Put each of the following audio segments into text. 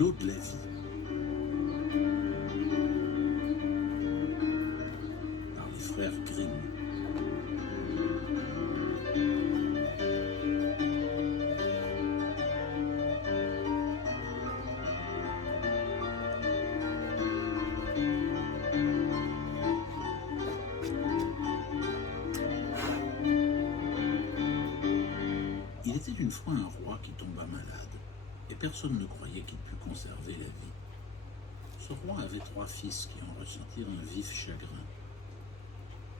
l'eau de la vie. Par les frères Grimm. Il était une fois un roi qui tomba malade, et personne ne croyait qu'il pût conserver la vie. Ce roi avait 3 fils qui en ressentirent un vif chagrin.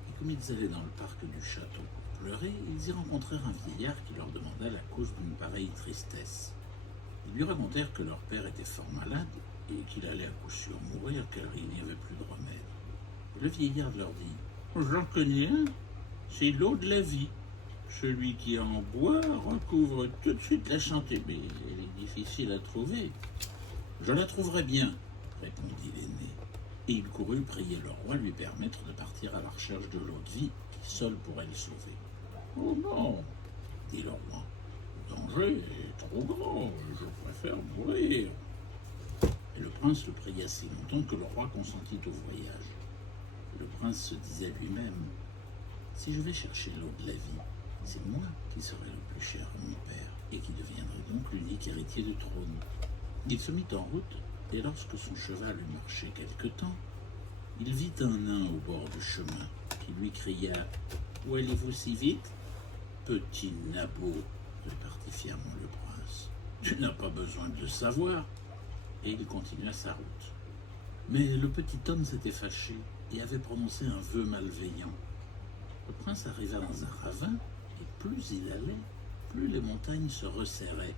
Et comme ils allaient dans le parc du château pour pleurer, ils y rencontrèrent un vieillard qui leur demanda la cause d'une pareille tristesse. Ils lui racontèrent que leur père était fort malade et qu'il allait à coup sûr mourir car il n'y avait plus de remède. Le vieillard leur dit « J'en connais un, c'est l'eau de la vie. Celui qui en boit recouvre tout de suite la santé, mais elle est difficile à trouver. »« Je la trouverai bien, » répondit l'aîné. Et il courut prier le roi lui permettre de partir à la recherche de l'eau de vie qui seule pourrait le sauver. « Oh non, » dit le roi, « le danger est trop grand, je préfère mourir. » Et le prince le pria si longtemps que le roi consentit au voyage. Le prince se disait lui-même « Si je vais chercher l'eau de la vie, c'est moi qui serai le plus cher à mon père et qui deviendrai donc l'unique héritier du trône. » Il se mit en route, et lorsque son cheval eut marché quelque temps, il vit un nain au bord du chemin qui lui cria « Où allez-vous si vite ?»« Petit nabot, » repartit fièrement le prince, « tu n'as pas besoin de le savoir. » Et il continua sa route. Mais le petit homme s'était fâché et avait prononcé un vœu malveillant. Le prince arriva dans un ravin, et plus il allait, plus les montagnes se resserraient.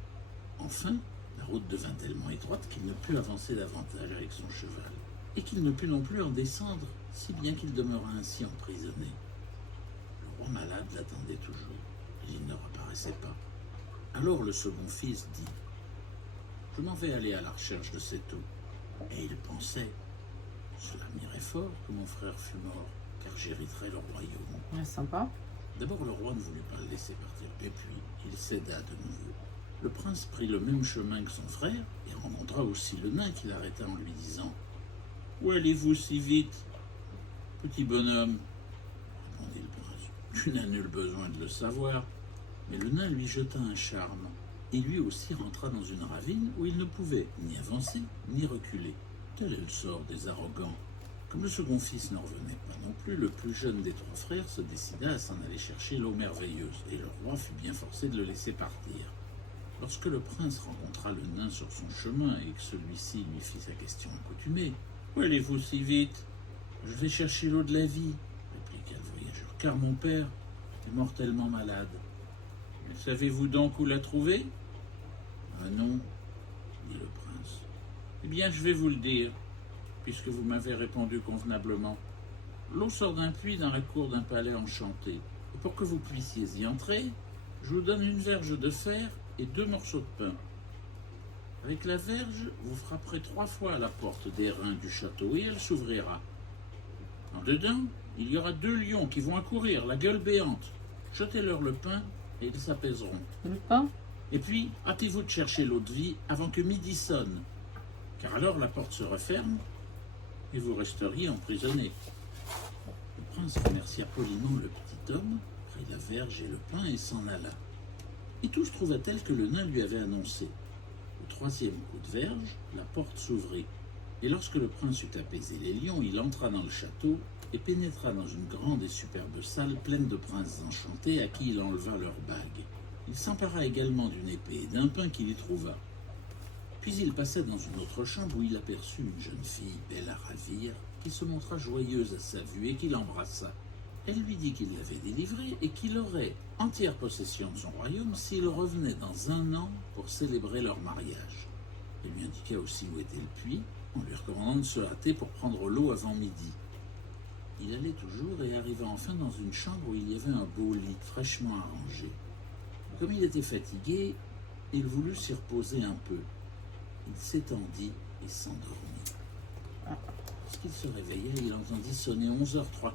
Enfin, la route devint tellement étroite qu'il ne put avancer davantage avec son cheval, et qu'il ne put non plus en descendre, si bien qu'il demeura ainsi emprisonné. Le roi malade l'attendait toujours, et il ne reparaissait pas. Alors le second fils dit « Je m'en vais aller à la recherche de cette eau. » Et il pensait « Cela m'irait fort que mon frère fût mort, car j'hériterais le royaume. » Ouais, sympa. D'abord, le roi ne voulut pas le laisser partir, et puis il céda de nouveau. Le prince prit le même chemin que son frère et rencontra aussi le nain qui l'arrêta en lui disant « Où allez-vous si vite ?»« Petit bonhomme, » répondit le prince, « tu n'as nul besoin de le savoir. » Mais le nain lui jeta un charme, et lui aussi rentra dans une ravine où il ne pouvait ni avancer ni reculer. Tel est le sort des arrogants. Comme le second fils n'en revenait pas non plus, le plus jeune des 3 frères se décida à s'en aller chercher l'eau merveilleuse, et le roi fut bien forcé de le laisser partir. Lorsque le prince rencontra le nain sur son chemin et que celui-ci lui fit sa question accoutumée, « Où allez-vous si vite ?»« Je vais chercher l'eau de la vie, » répliqua le voyageur, « car mon père est mortellement malade. »« Savez-vous donc où la trouver ?»« Ah non, » dit le prince. « Eh bien, je vais vous le dire, puisque vous m'avez répondu convenablement. L'eau sort d'un puits dans la cour d'un palais enchanté. Et pour que vous puissiez y entrer, je vous donne une verge de fer et 2 morceaux de pain. Avec la verge, vous frapperez 3 fois à la porte d'airain du château et elle s'ouvrira. En dedans, il y aura 2 lions qui vont accourir, la gueule béante. Jetez-leur le pain et ils s'apaiseront. Le pain ? Et puis, hâtez-vous de chercher l'eau de vie avant que midi sonne, car alors la porte se referme et vous resteriez emprisonné. » Le prince remercia poliment le petit homme, prit la verge et le pain et s'en alla. Et tout se trouva tel que le nain lui avait annoncé. Au 3e coup de verge, la porte s'ouvrit, et lorsque le prince eut apaisé les lions, il entra dans le château et pénétra dans une grande et superbe salle pleine de princes enchantés à qui il enleva leurs bagues. Il s'empara également d'une épée et d'un pain qu'il y trouva. Puis il passa dans une autre chambre où il aperçut une jeune fille belle à ravir, qui se montra joyeuse à sa vue et qui l'embrassa. Elle lui dit qu'il l'avait délivrée et qu'il aurait entière possession de son royaume s'il revenait dans 1 an pour célébrer leur mariage. Elle lui indiqua aussi où était le puits, en lui recommandant de se hâter pour prendre l'eau avant midi. Il allait toujours et arriva enfin dans une chambre où il y avait un beau lit fraîchement arrangé. Comme il était fatigué, il voulut s'y reposer un peu. Il s'étendit et s'endormit. Lorsqu'il se réveilla, il entendit sonner 11h03.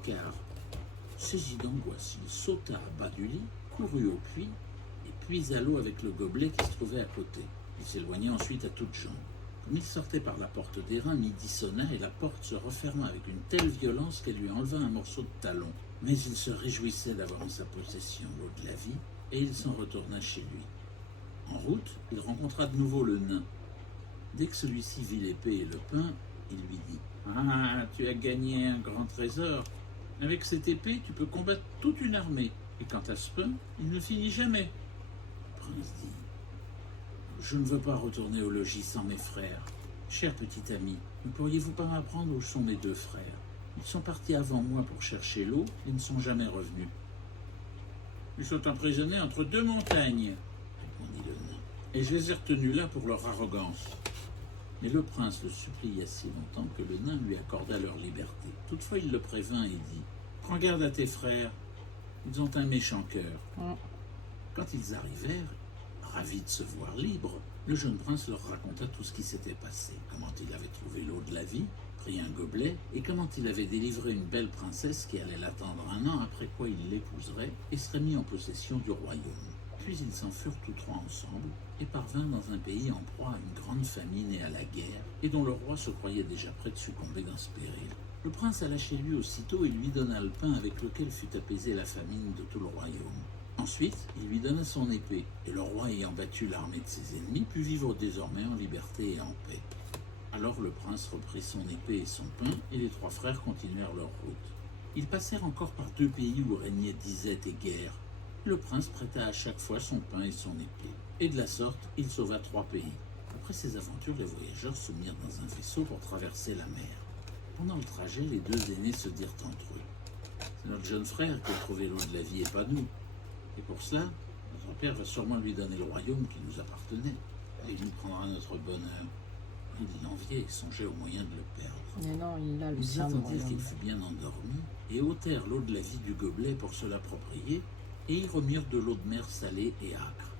Saisi d'angoisse, il sauta à bas du lit, courut au puits et puisa l'eau avec le gobelet qui se trouvait à côté. Il s'éloigna ensuite à toutes jambes. Comme il sortait par la porte d'airain, midi sonna et la porte se referma avec une telle violence qu'elle lui enleva un morceau de talon. Mais il se réjouissait d'avoir en sa possession l'eau de la vie, et il s'en retourna chez lui. En route, il rencontra de nouveau le nain. Dès que celui-ci vit l'épée et le pain, il lui dit « Ah, tu as gagné un grand trésor. Avec cette épée, tu peux combattre toute une armée. Et quant à ce pain, il ne finit jamais. » Le prince dit « Je ne veux pas retourner au logis sans mes frères. Cher petit ami, ne pourriez-vous pas m'apprendre où sont mes 2 frères? Ils sont partis avant moi pour chercher l'eau et ne sont jamais revenus. » « Ils sont emprisonnés entre 2 montagnes, répondit le nain, et je les ai retenus là pour leur arrogance. Mais le prince le supplia si longtemps que le nain lui accorda leur liberté. Toutefois, il le prévint et dit « Prends garde à tes frères, ils ont un méchant cœur. » Quand ils arrivèrent, ravis de se voir libres, le jeune prince leur raconta tout ce qui s'était passé, comment il avait trouvé l'eau de la vie, pris un gobelet, et comment il avait délivré une belle princesse qui allait l'attendre 1 an, après quoi il l'épouserait et serait mis en possession du royaume. Puis ils s'en furent tous 3 ensemble et parvinrent dans un pays en proie à une grande famine et à la guerre, et dont le roi se croyait déjà prêt de succomber dans ce péril. Le prince alla chez lui aussitôt et lui donna le pain avec lequel fut apaisée la famine de tout le royaume. Ensuite, il lui donna son épée, et le roi, ayant battu l'armée de ses ennemis, put vivre désormais en liberté et en paix. Alors le prince reprit son épée et son pain, et les 3 frères continuèrent leur route. Ils passèrent encore par 2 pays où régnait disette et guerre. Le prince prêta à chaque fois son pain et son épée, et de la sorte, il sauva 3 pays. Après ces aventures, les voyageurs se mirent dans un vaisseau pour traverser la mer. Pendant le trajet, les 2 aînés se dirent entre eux : « C'est notre jeune frère qui a trouvé l'eau de la vie et pas nous. Et pour cela, notre père va sûrement lui donner le royaume qui nous appartenait, et il nous prendra notre bonheur. » Il l'enviait et songeait au moyen de le perdre. Mais non, il a le Ils sien. attendirent qu'il fût bien endormi et ôtèrent l'eau de la vie du gobelet pour se l'approprier, et y remirent de l'eau de mer salée et âcre.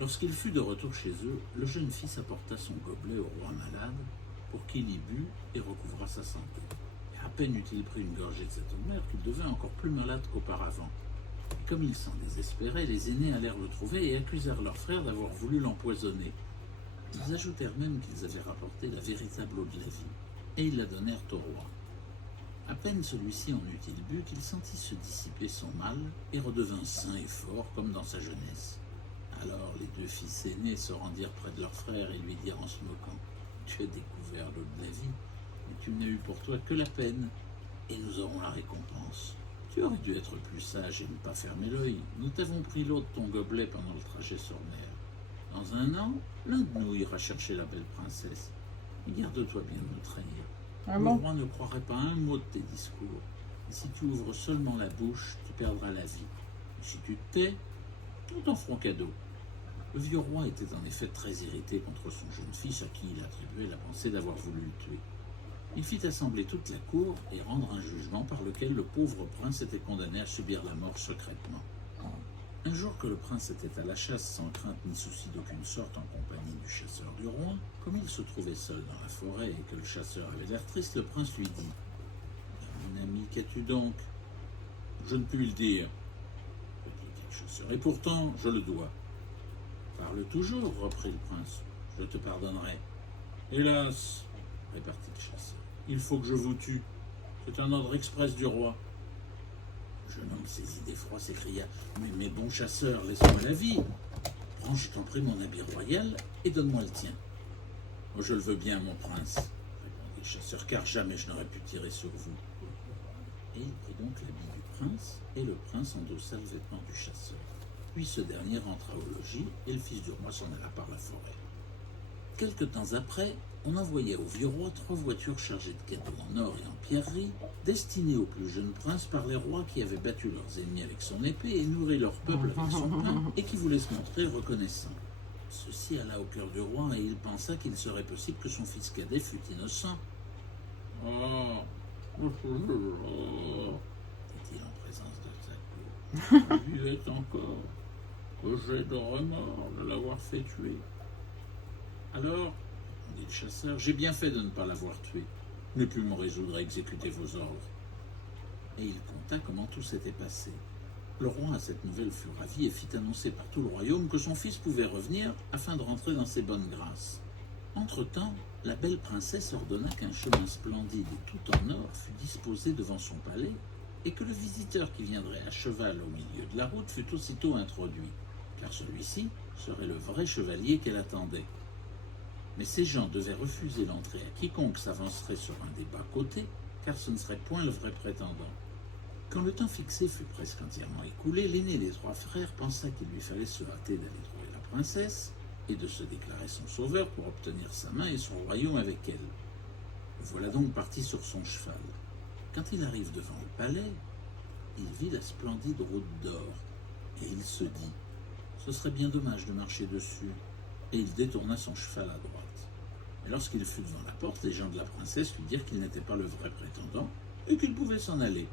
Lorsqu'il fut de retour chez eux, le jeune fils apporta son gobelet au roi malade pour qu'il y bût et recouvra sa santé. Et à peine eut-il pris une gorgée de cette eau de mer qu'il devint encore plus malade qu'auparavant. Et comme il s'en désespérait, les aînés allèrent le trouver et accusèrent leur frère d'avoir voulu l'empoisonner. Ils ajoutèrent même qu'ils avaient rapporté la véritable eau de la vie, et ils la donnèrent au roi. À peine celui-ci en eut-il bu qu'il sentit se dissiper son mal et redevint sain et fort comme dans sa jeunesse. Alors les 2 fils aînés se rendirent près de leur frère et lui dirent en se moquant : « Tu as découvert l'eau de la vie, mais tu n'as eu pour toi que la peine, et nous aurons la récompense. Tu aurais dû être plus sage et ne pas fermer l'œil. Nous t'avons pris l'eau de ton gobelet pendant le trajet sur mer. Dans 1 an, l'un de nous ira chercher la belle princesse. Et garde-toi bien de nous trahir. Ah Le bon? roi ne croirait pas un mot de tes discours. Et si tu ouvres seulement la bouche, tu perdras la vie. Et si tu te tais, nous t'en ferons cadeau. » Le vieux roi était en effet très irrité contre son jeune fils à qui il attribuait la pensée d'avoir voulu le tuer. Il fit assembler toute la cour et rendre un jugement par lequel le pauvre prince était condamné à subir la mort secrètement. Un jour que le prince était à la chasse sans crainte ni souci d'aucune sorte en compagnie du chasseur du roi, comme il se trouvait seul dans la forêt et que le chasseur avait l'air triste, le prince lui dit : « Mon ami, qu'as-tu donc ? » ?»« Je ne puis le dire, » répliqua le chasseur, « et pourtant je le dois. »« Parle toujours, » reprit le prince, « je te pardonnerai. »« Hélas, » répartit le chasseur, « il faut que je vous tue. C'est un ordre express du roi. » Le jeune homme, saisi d'effroi, s'écria : « Mais bon chasseur, laisse-moi la vie. Prends, je t'en prie, mon habit royal et donne-moi le tien. »« Oh, je le veux bien, mon prince, » répondit le chasseur, « car jamais je n'aurais pu tirer sur vous. » Et il prit donc l'habit du prince, et le prince endossa le vêtement du chasseur. Puis ce dernier rentra au logis, et le fils du roi s'en alla par la forêt. Quelque temps après, on envoyait au vieux roi 3 voitures chargées de cadeaux en or et en pierreries, destinées au plus jeune prince par les rois qui avaient battu leurs ennemis avec son épée et nourri leur peuple avec son pain, et qui voulaient se montrer reconnaissants. Ceci alla au cœur du roi, et il pensa qu'il serait possible que son fils cadet fût innocent. « Oh, dit-il en présence de sa cour, « il est encore, que j'ai de remords de l'avoir fait tuer. » Alors, dit le chasseur, « j'ai bien fait de ne pas l'avoir tué. Je n'ai pu me résoudre à exécuter vos ordres. » Et il conta comment tout s'était passé. Le roi, à cette nouvelle, fut ravi et fit annoncer par tout le royaume que son fils pouvait revenir afin de rentrer dans ses bonnes grâces. Entre-temps, la belle princesse ordonna qu'un chemin splendide et tout en or fût disposé devant son palais, et que le visiteur qui viendrait à cheval au milieu de la route fût aussitôt introduit, car celui-ci serait le vrai chevalier qu'elle attendait. Mais ces gens devaient refuser l'entrée à quiconque s'avancerait sur un des bas-côtés, car ce ne serait point le vrai prétendant. Quand le temps fixé fut presque entièrement écoulé, l'aîné des trois frères pensa qu'il lui fallait se hâter d'aller trouver la princesse et de se déclarer son sauveur pour obtenir sa main et son royaume avec elle. Le voilà donc parti sur son cheval. Quand il arrive devant le palais, il vit la splendide route d'or, et il se dit « Ce serait bien dommage de marcher dessus », et il détourna son cheval à droite. Mais lorsqu'il fut devant la porte, les gens de la princesse lui dirent qu'il n'était pas le vrai prétendant et qu'il pouvait s'en aller.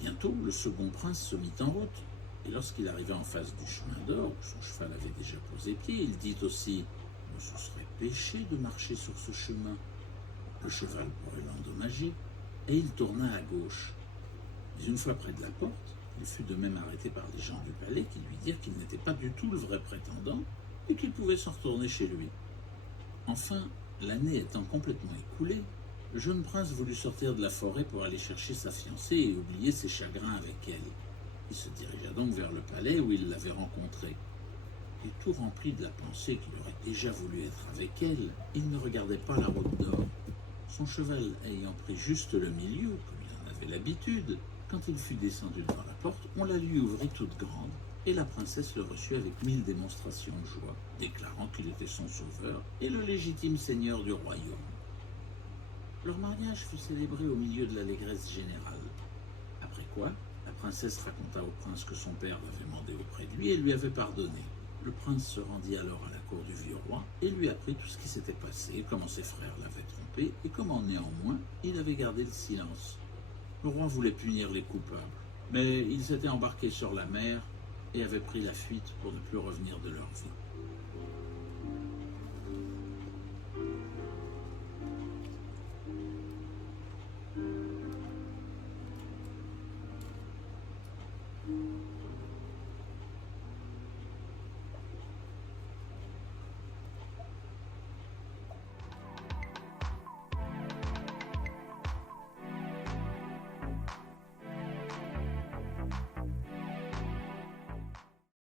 Bientôt, le second prince se mit en route, et lorsqu'il arriva en face du chemin d'or, où son cheval avait déjà posé pied, il dit aussi « Ce serait péché de marcher sur ce chemin. Le cheval pourrait l'endommager. » Et il tourna à gauche. Mais une fois près de la porte, il fut de même arrêté par les gens du palais qui lui dirent qu'il n'était pas du tout le vrai prétendant et qu'il pouvait s'en retourner chez lui. Enfin, l'année étant complètement écoulée, le jeune prince voulut sortir de la forêt pour aller chercher sa fiancée et oublier ses chagrins avec elle. Il se dirigea donc vers le palais où il l'avait rencontrée. Et tout rempli de la pensée qu'il aurait déjà voulu être avec elle, il ne regardait pas la route d'or. Son cheval ayant pris juste le milieu, comme il en avait l'habitude, quand il fut descendu devant la porte, on la lui ouvrit toute grande, et la princesse le reçut avec 1000 démonstrations de joie, déclarant qu'il était son sauveur et le légitime seigneur du royaume. Leur mariage fut célébré au milieu de l'allégresse générale. Après quoi, la princesse raconta au prince que son père l'avait mandé auprès de lui et lui avait pardonné. Le prince se rendit alors à la cour du vieux roi et lui apprit tout ce qui s'était passé, comment ses frères l'avaient trompé et comment néanmoins il avait gardé le silence. Le roi voulait punir les coupables, mais ils s'étaient embarqués sur la mer et avaient pris la fuite pour ne plus revenir de leur vie.